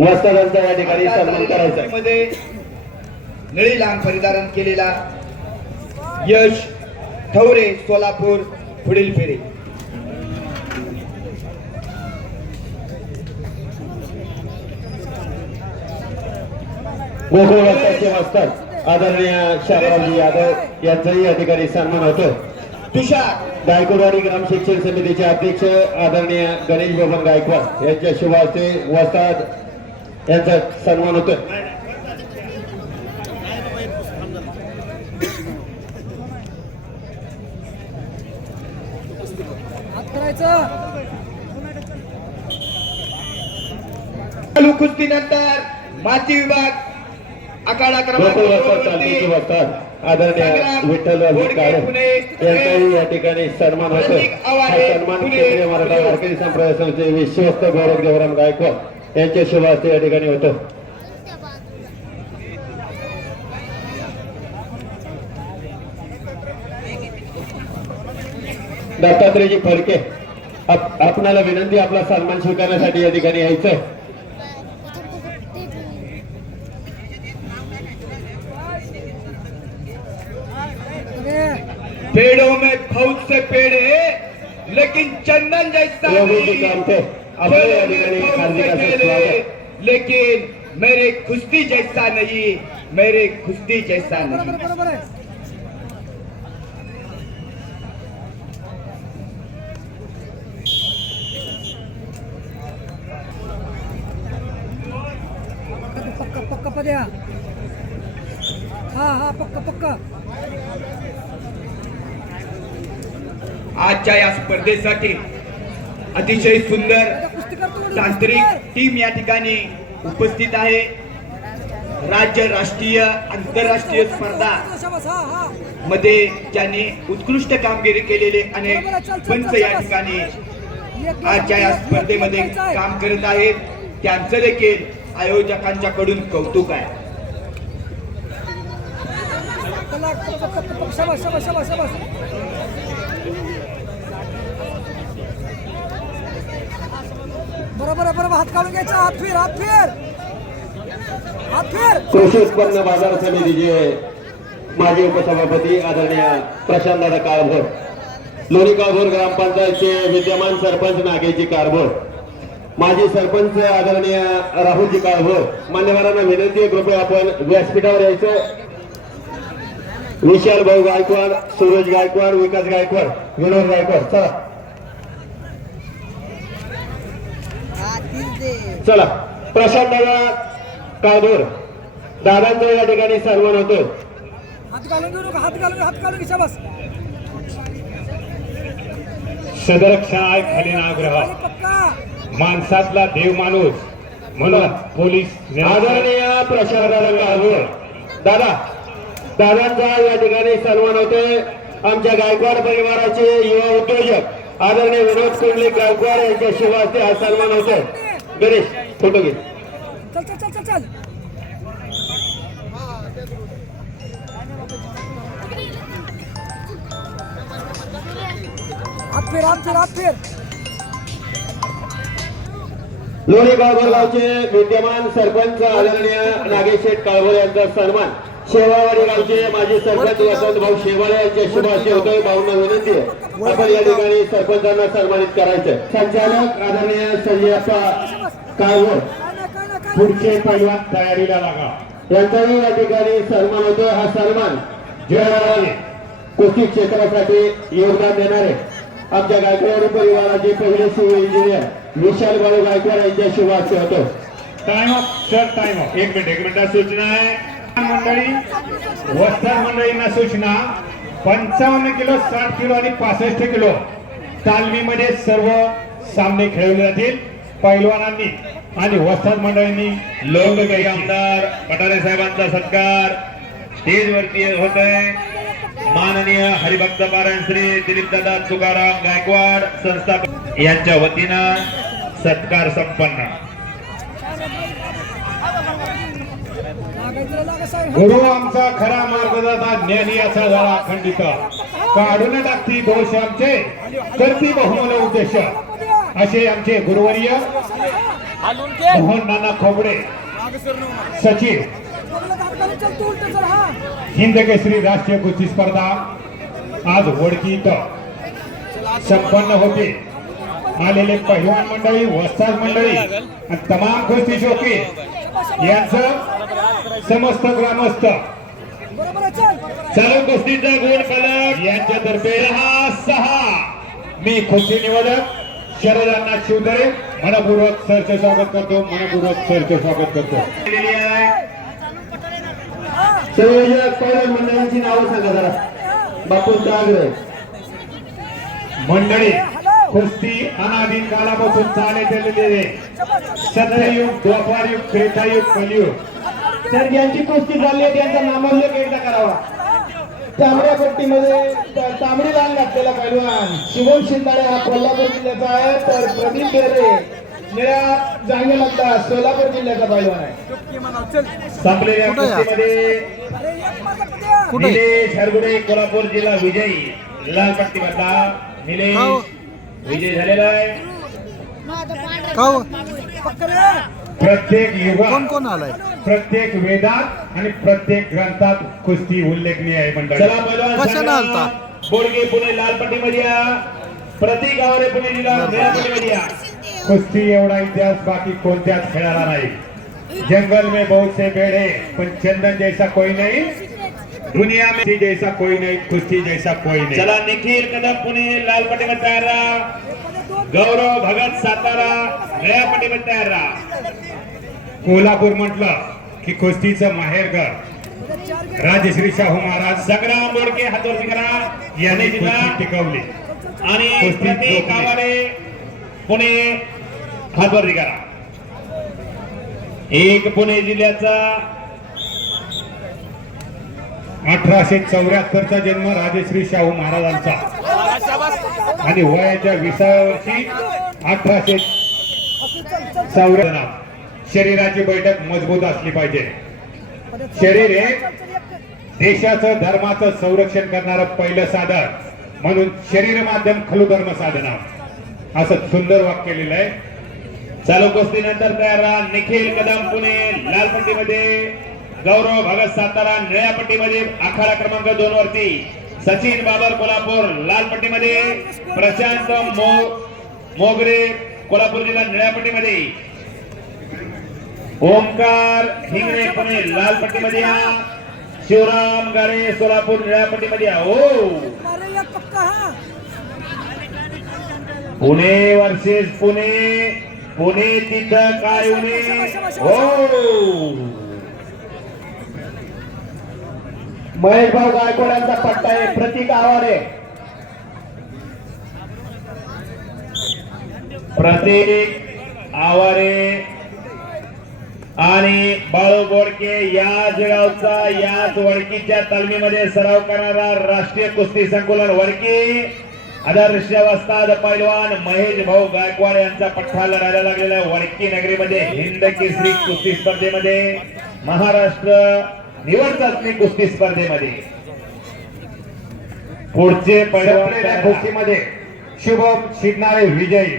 वस्तादांचा या ठिकाणी सन्मान करायचा मध्ये निळी लांब परिधारण केलेला यश ठवरे सोलापूर पुढील फेरी. गोकुळ आदरणीय शामरावजी यादव यांचाही या ठिकाणी सन्मान होतो. तुषार गायकवाडी ग्राम शिक्षण समितीचे अध्यक्ष आदरणीय गणेश बबन गायकवाड यांच्या शुभ हस्ते वस्ताद यांचा सन्मान होतो हात करायचं. चालू कुस्तीनंतर माती विभाग आखाडा क्रमांक आदरणीय विठ्ठल यांचाही या ठिकाणी सन्मान होतो सन्मान केंद्रीय मराठा वारकरी संप्रदाय संस्थेचे विश्वस्त गौरव देवराम गायकवाड. यांच्या हस्ते या ठिकाणी होतो. दत्तात्रयजी फडके आप- आपणाला विनंती आपला सन्मान स्वीकारण्यासाठी या ठिकाणी यायचं पेड़ों में बहुत से पेड़ है लेकिन चंदन जैसा योगीजी नहीं कामते आपलं या पेड़ों ठिकाणी में बहुत हार्दिक से असं पेड़ स्वागत है। लेकिन मेरे कुश्ती जैसा नहीं मेरे कुश्ती जैसा बरोबर नहीं। बरोबर आहे पक्का पक्का पद्या हा। हा पक्का पक्का। आजच्या या स्पर्धेसाठी अतिशय सुंदर तांत्रिक. टीम या ठिकाणी उपस्थित आहे राज्य राष्ट्रीय आंतरराष्ट्रीय स्पर्धा हा हा मध्ये ज्यांनी उत्कृष्ट कामगिरी केलेले अनेक पंच या ठिकाणी आजच्या या स्पर्धेमध्ये काम करत आहेत त्यांचं देखील आयोजकांच्याकडून कौतुक आहे बरोबर आहे बरोबर. हात काढून घ्यायचा. हात फिर हात फिर. हात फिर. कृषी उत्पन्न बाजार समितीचे माजी उपसभापती आदरणीय प्रशांतदादा काळभोर लोणी काळभोर ग्रामपंचायतचे विद्यमान सरपंच नागेजी काळभोर माजी सरपंच आदरणीय राहुलजी काळभोर मान्यवरांना विनंती आहे कृपया आपण व्यासपीठावर यायचं. विशाल भाऊ गायकवाड सूरज गायकवाड विकास गायकवाड विनोद गायकवाड चला. चला प्रशांत दादा कारभोर दादांचा या ठिकाणी सन्मान होतो. हात घालून घेऊ नका हात घालून हात घालून घे शाबास. सदरक्षणाय खालील आग्रह. माणसातला देव माणूस. म्हणून पोलीस आदरणीय प्रशांत दादा दादा दादांचा या ठिकाणी सन्मान होतोय आमच्या गायकवाड परिवाराचे युवा उद्योजक आदरणीय विनोद कुंडले गायकवाड यांच्या हस्ते हा सन्मान होतोय गणेश फोटो घे. चल चल चल चल चल. हात फिर लोणी गावचे विद्यमान सरपंच आदरणीय नागेश शेठ काळभोर यांचा सन्मान. शेवावाडी गावचे माजी सरपंच वसंत भाऊ शेवाळे यांच्या शुभ हस्ते होतोय. भाऊंना विनंती आहे. आपण या ठिकाणी सरपंचांना सन्मानित करायचं संचालक आदरणीय संजयप्पा काय पुढचे पैलवान तयारीला लागा. यांचाही या ठिकाणी सन्मान होतोय. हा सन्मान जय कुस्ती क्षेत्रासाठी योगदान देणारे आमच्या गायकवाड परिवाराचे पहिले शिव इंजिनियर विशाल बाळू गायकवाड यांच्या शुभ हस्ते होतो. Time off sir time off एक मिनिट एक मिनिट सूचना आहे. मंडळी वस्त्र मंडळींना सूचना. पंचावन्न किलो साठ किलो आणि पासष्ट किलो. तालमीमध्ये सर्व सामने खेळवले जातील. पैलवानांनी आणि वस्ताद मंडळींनी लोकशाही आमदार पटारे साहेबांचा सत्कार. स्टेजवरती होत आहे. माननीय हरिभक्त पारायण श्री दिलीपदादा तुकाराम गायकवाड संस्थापक यांच्या वतीनं सत्कार संपन्न. गुरु आमचा खरा मार्गदाता ज्ञानी असा झाला अखंडित काढून टाकती दोष आमचे. करती बहुमल उद्देश. असे आमचे गुरुवर्य मोहन नाना खोबडे सचिन हिंद केसरी राष्ट्रीय कुस्ती स्पर्धा आज वडकी इथं संपन्न होते. आलेले पहिवान मंडळी वस्ताद मंडळी आणि तमाम कुस्ती शोके. यांचं समस्त ग्रामस्थ. चल. चालू कुस्तीचा गुण फलक यांच्यातर्फे सहा सहा. मी खुशी निवडक शरदांना शिवधरे मनपूर्वक सरचे स्वागत करतो मनपूर्वक सरचे स्वागत करतो. हा संयोजक मंडळांची नावं सांगा जरा. बापू आग्रह मंडळी कुस्ती अनादी कालापासून चालत आलेले सत्ययुग द्वापारयुग त्रेतायुग कलियुग. तर ज्यांची कुस्ती झाली आहे त्यांचा नामोल्लेख एकदा करावा. तांबड्या पट्टीमध्ये तांबडी लाल घातलेला पैलवान. शिवम शिंदाळे हा कोल्हापूर जिल्ह्याचा आहे तर प्रदीप बेरे निळ्या जांगेमधला सोलापूर जिल्ह्याचा पैलवान आहे. संपलेल्या कुस्तीमध्ये निलेश हरगुडे कोल्हापूर जिल्हा विजयी. लाल पट्टी मधला निलेश. विजय झालेला आहे. प्रत्येक युगात कोण कोण आलाय? प्रत्येक वेदात आणि प्रत्येक ग्रंथात कुस्ती उल्लेखनीय आहे मंडळी. चला आलता? बोडगे पुणे लाल पट्टीमध्ये या प्रतीक आवरे पुणे जिल्हा या कुस्ती एवढा इतिहास बाकी कोणत्याच खेळाला नाही. जंगल में बहुत से पेड़ है पण चंदन जैसा कोई नहीं दुनिया में जैसा कोई नहीं कुस्ती जैसा कोई नहीं. चला निखिल कदम पुणे लाल पट्टीमध्ये तयार राहा. गौरव भगत सातारा निळ्या पट्टीमध्ये तयार राहा. कोल्हापूर म्हटलं की कुस्तीचं माहेरघर राजश्री शाहू महाराज संग्राम बोडके हातवरती करा. यांनी पुणे कुस्ती टिकवली. आणि पुणे हातवरती करा. एक पुणे जिल्ह्याचा अठराशे चौऱ्याहत्तरचा जन्म राजश्री शाहू महाराजांचा. आणि वयाच्या विसाव्या वर्षी अठराशे चौऱ्या शरीराची बैठक मजबूत असली पाहिजे. शरीर हे देशाचं धर्माचं संरक्षण करणारं पहिलं साधन. म्हणून शरीर माध्यम खलु धर्म साधना. असं सुंदर वाक्य लिहिलं आहे चालू कुस्ती तयार राहा निखिल कदम पुणे लाल पट्टीमध्ये गौरव भगत सातारा निळ्या पट्टीमध्ये आखाडा क्रमांक दोन वरती. सचिन बाबर कोल्हापूर लाल पट्टीमध्ये प्रशांत मो मोगरे कोल्हापूर जिल्हा निळ्या पट्टीमध्ये ओमकार हिंगणे पुणे लाल पट्टीमध्ये या शिवराम गारे, सोलापूर निळ्या पट्टीमध्ये या ओ. पुणे वर्सेस पुणे पुणे तिथं काय उणे? हो महेश भाऊ गायकवाड यांचा पट्टा आहे. प्रतीक आवारे प्रतीक आवारे आणि बाळू बोडके याच गावचा याच वडकीच्या तालमीमध्ये सराव करणारा राष्ट्रीय कुस्ती संकुलन वडकी आदर्श वस्ताद पैलवान महेश भाऊ गायकवाड यांचा पठ्ठा लढायला लागलेला वडकी नगरीमध्ये. हिंद केसरी कुस्ती स्पर्धेमध्ये महाराष्ट्र निवड चाचणी कुस्ती स्पर्धेमध्ये. पुढचे पैलवान. कुस्तीमध्ये शुभम शिकणारे विजयी.